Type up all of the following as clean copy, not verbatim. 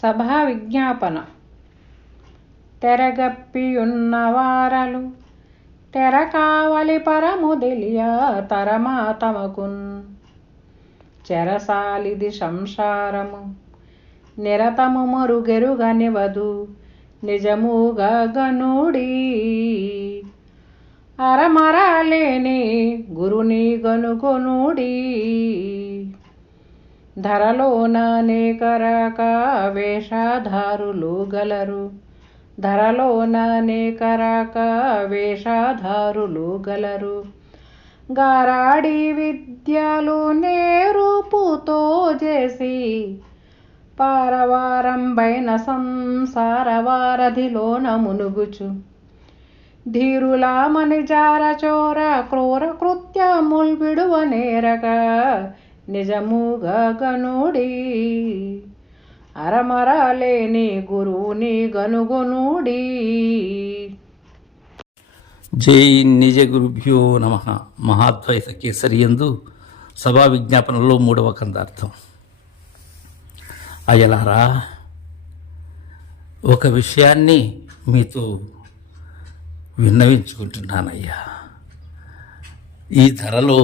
సభా విజ్ఞాపన. తెరగప్పియున్నవారలు తెరకావలి పరముదెలియ తరమా తమకున్. చెరసాలిది సంసారము నిరతము మరుగెరుగనివదు నిజముగా గనుడీ. అరమరలేని గురుని గనుగొనుడీ. ధరలోన అనేక రక వేషధారులు గలరు. ధరలోన అనేక రక వేషధారులు గలరు. గారాడి విద్యలు నేరుపుతో చేసి పారవారంబైన సంసార వారధిలోన మునుగుచు. ధీరుల మనిజార చోర క్రూర కృత్యముల్ విడువ నేరక నిజముగా గనుడీ. అరమరలేని గురువుని గనుగొనుడీ. జై నిజ గురుభ్యో నమః. మహాద్వైత కేసరియందు సభా విజ్ఞాపనలో 3వ కందార్థం. అయ్యలారా, ఒక విషయాన్ని మీతో విన్నవించుకుంటున్నానయ్యా. ఈ ధరలో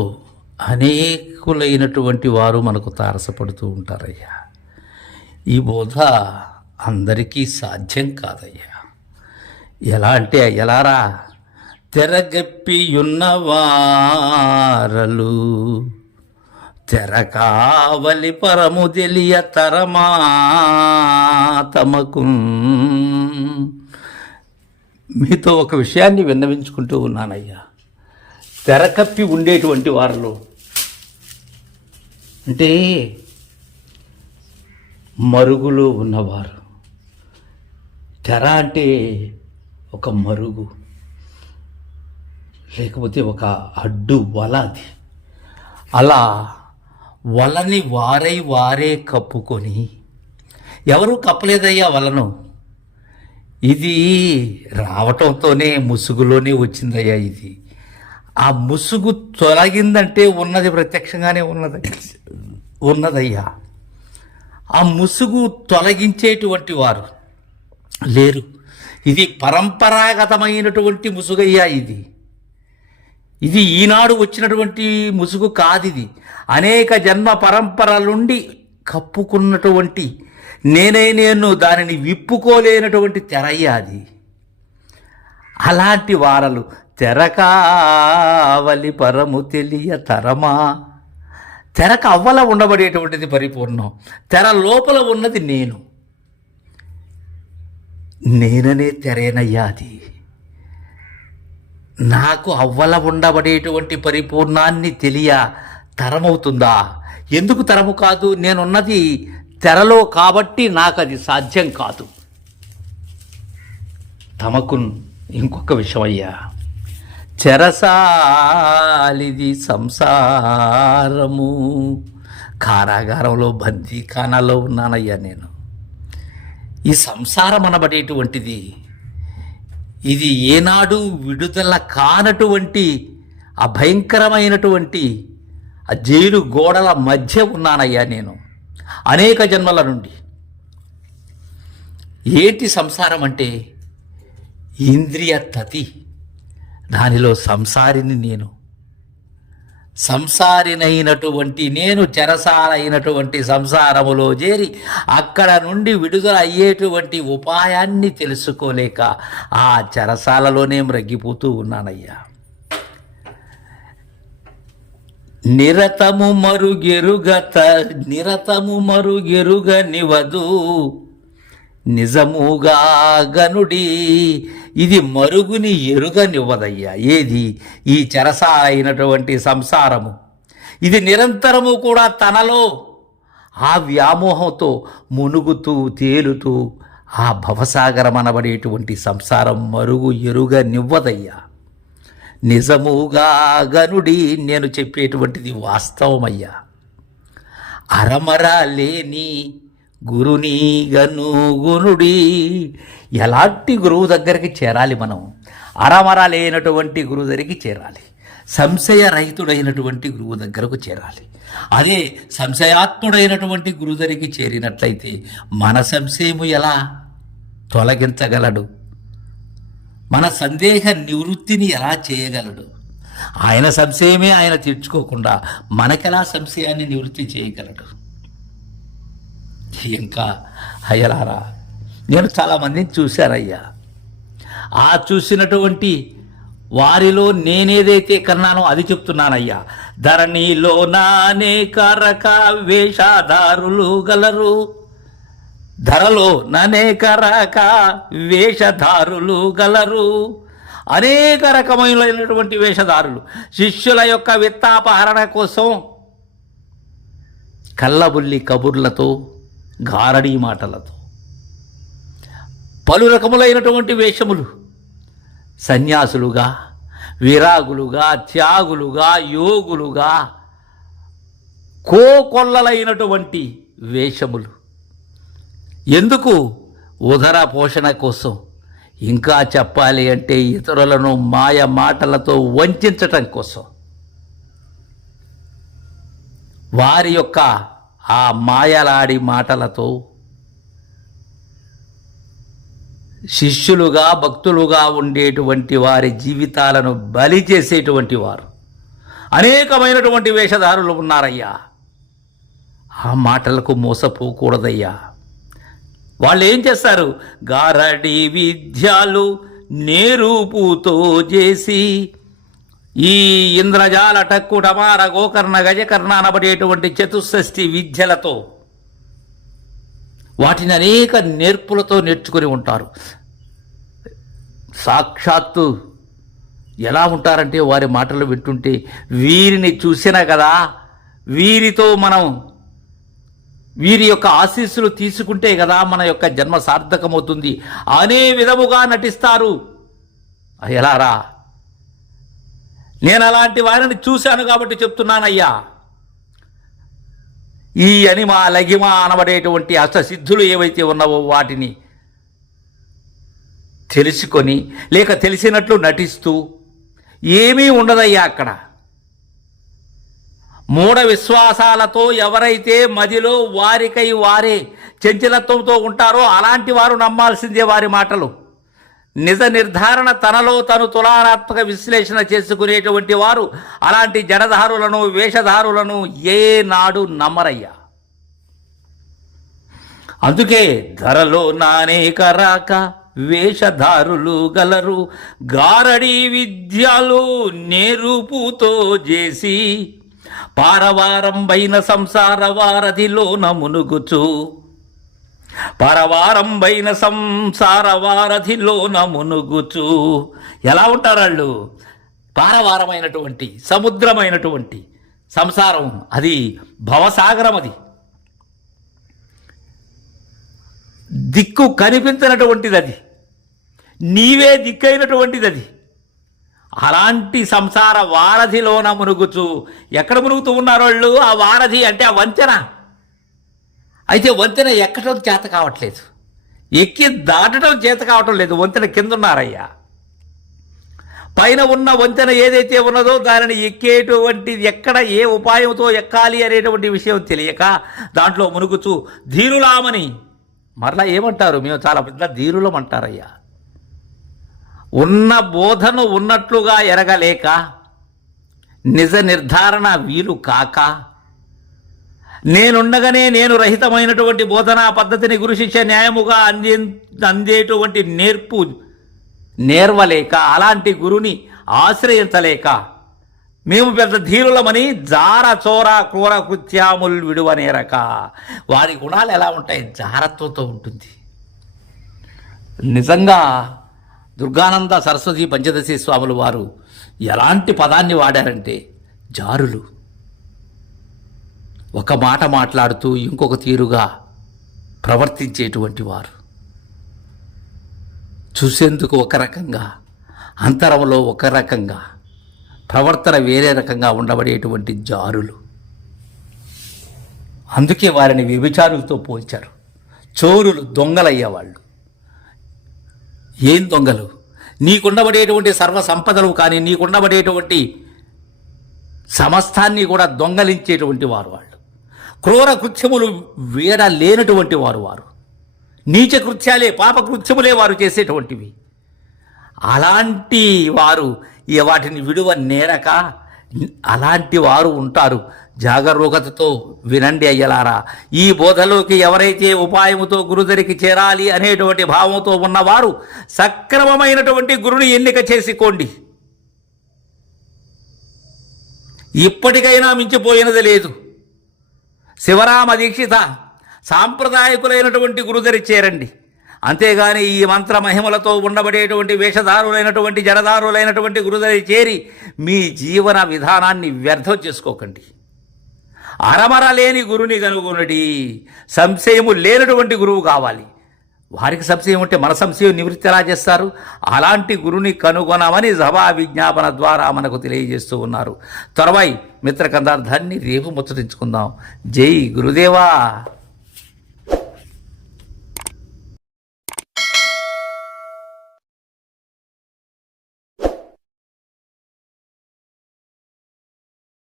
అనేకులైనటువంటి వారు మనకు తారసపడుతూ ఉంటారయ్యా. ఈ బోధ అందరికీ సాధ్యం కాదయ్యా. ఎలా అంటే అయ్యలారా, తెరగప్పియున్నవారలు తెరకావలి పరముదెలియ తరమా తమకు. మీతో ఒక విషయాన్ని విన్నవించుకుంటూ ఉన్నానయ్యా. తెరకప్పి ఉండేటువంటి వారిలో అంటే మరుగులో ఉన్నవారు. తెర అంటే ఒక మరుగు, లేకపోతే ఒక అడ్డు వల. అది అలా వలని వారే కప్పుకొని, ఎవరూ కప్పలేదయ్యా వలను. ఇది రావటంతోనే ముసుగులోనే వచ్చిందయ్యా. ఇది ఆ ముసుగు తొలగిందంటే ఉన్నది ప్రత్యక్షంగానే ఉన్నదయ్యా. ఆ ముసుగు తొలగించేటువంటి వారు లేరు. ఇది పరంపరాగతమైనటువంటి ముసుగయ్యా. ఇది ఈనాడు వచ్చినటువంటి ముసుగు కాదు. ఇది అనేక జన్మ పరంపరల నుండి కప్పుకున్నటువంటి నేను దానిని విప్పుకోలేనటువంటి తెరయ్యా అది. అలాంటి వారలు తెరకావలి పరము తెలియ తరమా. తెరకు అవ్వల ఉండబడేటువంటిది పరిపూర్ణం. తెర లోపల ఉన్నది నేననే తెరేనయ్యా. అది నాకు అవ్వల ఉండబడేటువంటి పరిపూర్ణాన్ని తెలియ తరమవుతుందా? ఎందుకు తరము కాదు? నేనున్నది తెరలో కాబట్టి నాకు అది సాధ్యం కాదు. తమకు ఇంకొక విషయం అయ్యా. చెరసాలిది సంసారము. కారాగారంలో బందీఖానాలో ఉన్నానయ్యా నేను. ఈ సంసారం అనబడేటువంటిది ఇది ఏనాడు విడుదల కానటువంటి అభయంకరమైనటువంటి ఆ జైలు గోడల మధ్య ఉన్నానయ్యా నేను అనేక జన్మల నుండి. ఏంటి సంసారం అంటే? ఇంద్రియ తతి. దానిలో సంసారిని నేను. సంసారినైనటువంటి నేను చెరసాలైనటువంటి సంసారములో చేరి అక్కడ నుండి విడుదల అయ్యేటువంటి ఉపాయాన్ని తెలుసుకోలేక ఆ చెరసాలలోనే మ్రగ్గిపోతూ ఉన్నానయ్యా. నిరతము మరుగెరుగ నివదు నిజముగా గనుడి. ఇది మరుగుని ఎరుగనివ్వదయ్యా. ఏది? ఈ చెరసాలైనటువంటి సంసారము. ఇది నిరంతరము కూడా తనలో ఆ వ్యామోహంతో మునుగుతూ తేలుతూ ఆ భవసాగరం అనబడేటువంటి సంసారం మరుగు ఎరుగనివ్వదయ్యా. నిజముగా గనుడి. నేను చెప్పేటువంటిది వాస్తవమయ్యా. అరమర లేని గురుని గనుగునుడి. ఎలాంటి గురువు దగ్గరికి చేరాలి మనం? అరమర లేనటువంటి గురువు దగ్గరికి చేరాలి. సంశయరహితుడైనటువంటి గురువు దగ్గరకు చేరాలి. అదే సంశయాత్ముడైనటువంటి గురువు దగ్గరికి చేరినట్లయితే మన సంశయము ఎలా తొలగించగలడు? మన సందేహ నివృత్తిని ఎలా చేయగలడు? ఆయన సంశయమే ఆయన తీర్చుకోకుండా మనకెలా సంశయాన్ని నివృత్తి చేయగలడు? ఇంకా అయ్యలారా, నేను చాలామందిని చూశానయ్యా. ఆ చూసినటువంటి వారిలో నేనేదైతే కన్నానో అది చెప్తున్నానయ్యా. ధరణిలో అనేక రకాల వేషధారులు గలరు, ధరలో అనేక రకాల వేషధారులు గలరు. అనేక రకమైనటువంటి వేషధారులు శిష్యుల యొక్క విత్తాపహరణ కోసం కళ్ళబుల్లి కబుర్లతో, గారడీ మాటలతో, పలు రకములైనటువంటి వేషములు, సన్యాసులుగా, విరాగులుగా, త్యాగులుగా, యోగులుగా, కోకొల్లలైనటువంటి వేషములు. ఎందుకు? ఉదర పోషణ కోసం. ఇంకా చెప్పాలి అంటే ఇతరులను మాయ మాటలతో వంచటం కోసం. వారి యొక్క ఆ మాయలాడి మాటలతో శిష్యులుగా, భక్తులుగా ఉండేటువంటి వారి జీవితాలను బలి చేసేటువంటి వారు అనేకమైనటువంటి వేషధారులు ఉన్నారయ్యా. ఆ మాటలకు మోసపోకూడదయ్యా. వాళ్ళు ఏం చేస్తారు? గారడి విద్యలు నేరూపుతో చేసి ఈ ఇంద్రజాల టక్కు టమార గోకర్ణ గజకర్ణ అనబడేటువంటి చతుషష్ఠి విద్యలతో వాటిని అనేక నేర్పులతో నేర్చుకుని ఉంటారు. సాక్షాత్తు ఎలా ఉంటారంటే వారి మాటలు వింటుంటే వీరిని చూసినా కదా, వీరితో మనం వీరి యొక్క ఆశీస్సులు తీసుకుంటే కదా మన యొక్క జన్మ సార్థకమవుతుంది అనే విధముగా నటిస్తారు. ఎలారా? నేను అలాంటి వారిని చూశాను కాబట్టి చెప్తున్నానయ్యా. ఈ అనిమ లగిమ అనబడేటువంటి అష్టసిద్ధులు ఏవైతే ఉన్నావో వాటిని తెలుసుకొని లేక తెలిసినట్లు నటిస్తూ ఏమీ ఉండదయ్యా అక్కడ. మూఢ విశ్వాసాలతో ఎవరైతే మదిలో వారికై వారే చంచలత్వంతో ఉంటారో అలాంటి వారు నమ్మాల్సిందే వారి మాటలు. నిజ నిర్ధారణ తనలో తను తులనాత్మక విశ్లేషణ చేసుకునేటువంటి వారు అలాంటి జడధారులను, వేషధారులను ఏనాడు నమ్మరయ్యా. అందుకే ధరలో అనేక రక వేషధారులు గలరు, గారడీ విద్యలు నేరూపుతో చేసి పారవారంబైన సంసార వారధిలోన మునుగుచు, పరవారంబైన సంసార వారధిలోన మునుగుచు. ఎలా ఉంటారు వాళ్ళు? పారవారమైనటువంటి సముద్రమైనటువంటి సంసారం, అది భవసాగరం, అది దిక్కు కనిపించినటువంటిది, అది నీవే దిక్కైనటువంటిది. అది అలాంటి సంసార వారధిలోన మునుగుచు. ఎక్కడ మునుగుతూ ఉన్నారు వాళ్ళు? ఆ వారధి అంటే ఆ వంతెన. అయితే వంతెన ఎక్కడం చేత కావట్లేదు, ఎక్కి దాటడం చేత కావటం లేదు. వంతెన కింద ఉన్నారయ్యా. పైన ఉన్న వంతెన ఏదైతే ఉన్నదో దానిని ఎక్కేటువంటిది ఎక్కడ ఏ ఉపాయంతో ఎక్కాలి అనేటువంటి విషయం తెలియక దాంట్లో మునుగుచు ధీరులామని. మరలా ఏమంటారు? మేము చాలా పెద్ద ధీరులం అంటారయ్యా. ఉన్న బోధను ఉన్నట్లుగా ఎరగలేక, నిజ నిర్ధారణ వీలు కాక, నేనుండగానే నేను రహితమైనటువంటి బోధనా పద్ధతిని గురు శిష్య న్యాయముగా అందేటువంటి నేర్పు నేర్వలేక, అలాంటి గురుని ఆశ్రయించలేక మేము పెద్ద ధీరులమని జార చోర క్రూర కృత్యాములు విడువనేరక. వారి గుణాలు ఎలా ఉంటాయి? జారత్వంతో ఉంటుంది. నిజంగా దుర్గానంద సరస్వతి పంచదశి స్వాములు వారు ఎలాంటి పదాన్ని వాడారంటే జారులు. ఒక మాట మాట్లాడుతూ ఇంకొక తీరుగా ప్రవర్తించేటువంటి వారు, చూసేందుకు ఒక రకంగా, అంతరంలో ఒక రకంగా, ప్రవర్తన వేరే రకంగా ఉండబడేటువంటి జారులు. అందుకే వారిని వ్యభిచారులతో పోల్చారు. చోరులు, దొంగలయ్యేవాళ్ళు. ఏం దొంగలు? నీకుండబడేటువంటి సర్వ సంపదలు కానీ, నీకుండబడేటువంటి సమస్తాన్ని కూడా దొంగలించేటువంటి వారు వాళ్ళు. క్రూర కృత్యములు లేనటువంటి వారు నీచ కృత్యాలే, పాప కృత్యములే వారు చేసేటువంటివి. అలాంటి వారు వాటిని విడువ నేరక అలాంటి వారు ఉంటారు. జాగరూకతతో వినండి అయ్యలారా. ఈ బోధలోకి ఎవరైతే ఉపాయముతో గురుదరికి చేరాలి అనేటువంటి భావంతో ఉన్నవారు సక్రమమైనటువంటి గురుని ఎన్నిక చేసుకోండి. ఇప్పటికైనా మించిపోయినది లేదు. శివరామ దీక్షిత సాంప్రదాయకులైనటువంటి గురుదరి చేరండి. అంతేగాని ఈ మంత్ర మహిమలతో ఉండబడేటువంటి వేషధారులైనటువంటి జడదారులైనటువంటి గురుదరి చేరి మీ జీవన విధానాన్ని వ్యర్థం చేసుకోకండి. అరమర లేని గురుని కనుగొనడి. సంశయము లేనటువంటి గురువు కావాలి. వారికి సంశయం ఉంటే మన సంశయం నివృత్తి ఎలా చేస్తారు? అలాంటి గురుని కనుగొనమని సభా విజ్ఞాపన ద్వారా మనకు తెలియజేస్తూ ఉన్నారు. త్వరవై మిత్రకందార్థాన్ని రేపు ముచ్చటించుకుందాం. జై గురుదేవా.